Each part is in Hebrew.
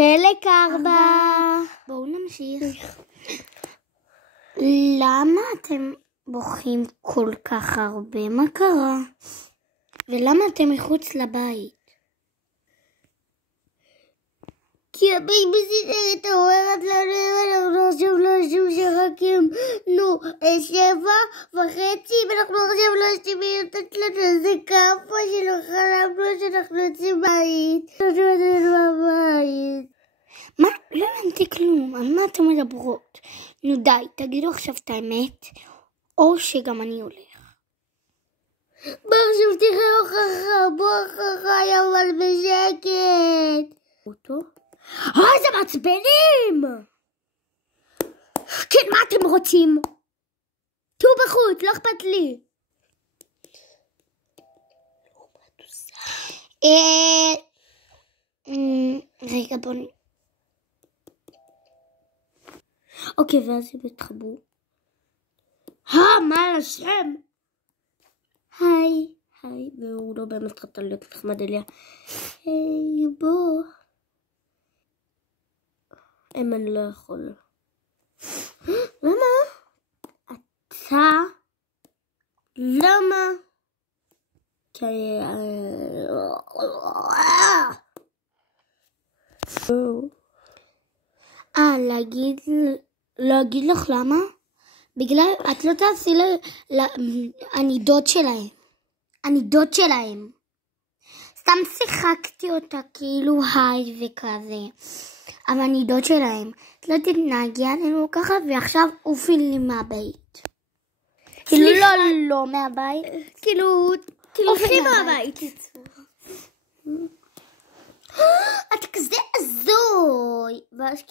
פלק 4. בואו נמשיך. למה אתם בוכים כל כך הרבה? מה קרה? ולמה אתם מחוץ לבית? כי הבייביסיטרית אומרת לנו אנחנו עכשיו לא שרקים 7:30 ואנחנו עכשיו לא שמים לתת לנו איזה קאפה שלא חלמנו שאנחנו יוצאים בית. מה? לא הבנתי כלום, על מה אתם מדברות? נו די, תגידו עכשיו את האמת, או שגם אני הולך. בוא עכשיו תראה הוכחה, בוא אחריי אבל בשקט. אותו? איזה מעצבנים! כן, מה אתם רוצים? תהיו בחוץ, לא אכפת לי. רגע, בוא נ... אוקיי, ואז הם התחברו. מה לשם? היי, והוא לא באמת רצה להיות נחמד אליה. היי, בוא. אני לא יכול. למה? אתה? למה? להגיד לך למה? בגלל, את לא תעשי הנידות שלהם. סתם שיחקתי אותה כאילו היי וכזה. אבל הנידות שלהם. את לא תתנהגי עלינו ככה ועכשיו אופי לי מהבית. כאילו לא מהבית. כאילו אופי מהבית. את כזה הזוי. ואז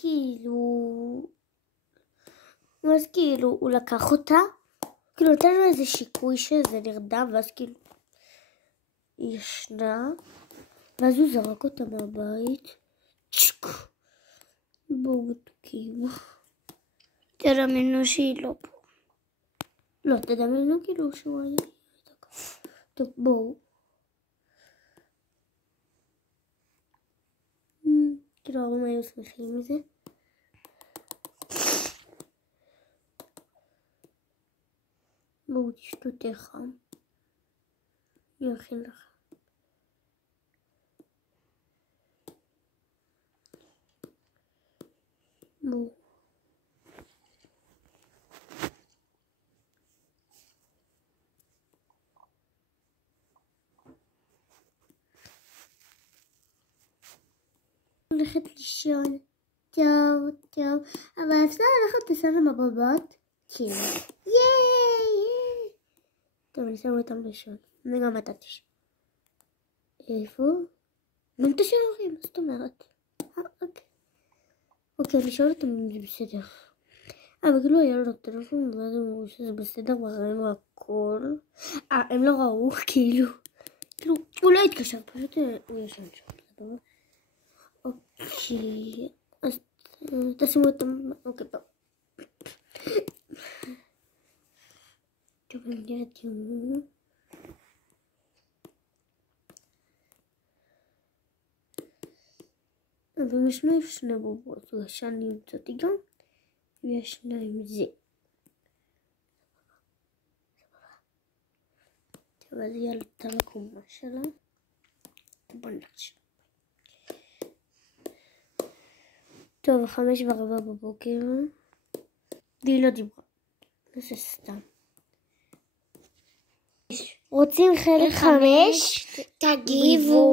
כאילו הוא לקח אותה. כאילו נתן לו איזה שיקוי שזה נרדם. ואז כאילו היא ישנה. ואז הוא זרק אותה מהבית. צ'ק. בואו מתוקים. תדמיינו שהיא לא פה. לא, תדמיינו כאילו שהוא היה. טוב, בואו. כאילו ההורים היו שמחים מזה. בואו תשתו תה חם. אני אכין לך. בואו. הולכת לישון. טוב. אבל אפשר ללכת לישון עם הבובות? כן. ייי. טוב, אני שם אותם לישון. וגם אתה תישן. איפה? גם תשאר אחים, מה זאת אומרת? אוקיי, אני שואלת אותם אם זה בסדר. אבל כאילו היה לו טלפון, ואז הם אמרו שזה בסדר, וראינו הכל. הם לא ראו, כאילו, הוא לא התקשר, פשוט הוא ישן שם. אוקיי, אז תשימו אותם, אוקיי, טוב. טוב, אני נראית יום. אבל ישנו שני בובות, הוא ישן נמצאתי גם, וישנה עם זה. טוב, אז היא עלתה לקומה שלה. בוא נרשם. טוב, 5:15 בבוקר, והיא לא דיברה. זה סתם. רוצים חלק 5? תגיבו.